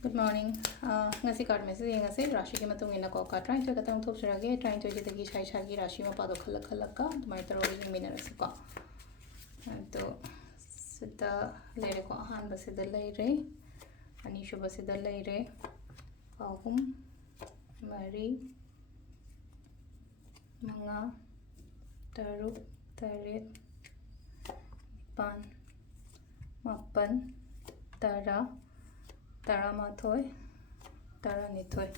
Good morning. Ngasi card message ngasi Rashi ki matung ina ko ka trying to katang thop sarage trying to jitagi shai shagi Rashi ma pado khalak ka tumai taro ring minutes ko. To sita lere ko han basida lere ani shu basida lere ahum mari manga taruk taret pan mapan tara Taramathoi, Taranithoi.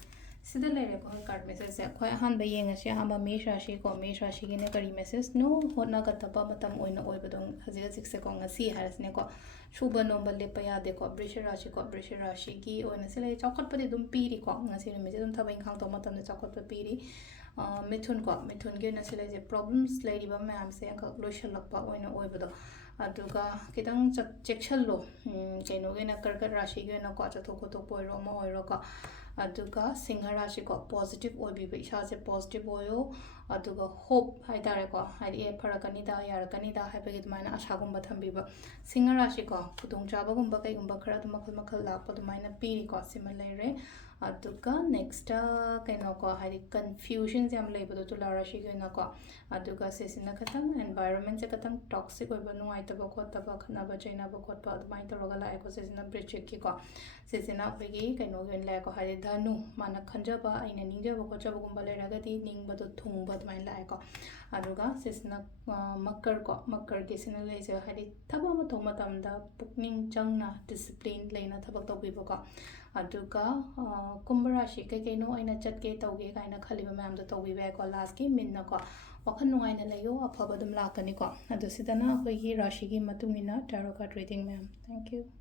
Sida lere ko card message se khoi han ba yenga se hama mesh rashi ko mesh rashi gi ne kari message no hotna ka tapa matam oina oibadong hajiga sikse ko ngasi harasne ko shuba nomba le pa yade ko brisha rashi gi oina se le chokot padi dum piri ko ngasi ne me dum thaba inkhang to matam ne chokot pa piri mithun gi na se le problems lady ba ma am se ka lotion lakpa oina oibado aduga kitang chekchallo keno ge na karkat rashi ge na ko chathok khotok poiro ma oiro ka aduga singha rashi ko positive oibi ba isha se positive oyo aduga hope haidare ko hai e pharakani da yarakani da hai bagi maina asha gumba thambi ba singha rashi ko putung chaba gumba kai gumba khara dum makhal la pa maina piri ko simalere aduga next keno ko hai confusion jam leibado to la rashi ge na ko aduga sesina khatang environment se khatang toxic oiba nuai taba khotaba khana ba chaina ba khotba admai toroga la ko sesina bridge ki ko sesina phegi keno gen la ko hai dhanu mana khanja ba aina ningja ba khocha ba gumba le raga ti ning ba to thung ba admai la ko aduga sesina makkar ki sina le se hai thaba ma thoma tamda pukning changna discipline leina thabak to bi ba ko aduga kumbarashi kai kai no aina chat ke tauge kaina khaliba ma'am da tawbi ba ko last ki minna ko wakhan nungaina layo afaba dum lakani ko adu sidana hoi gi rashi gi matungina tarot card reading ma'am. Thank you.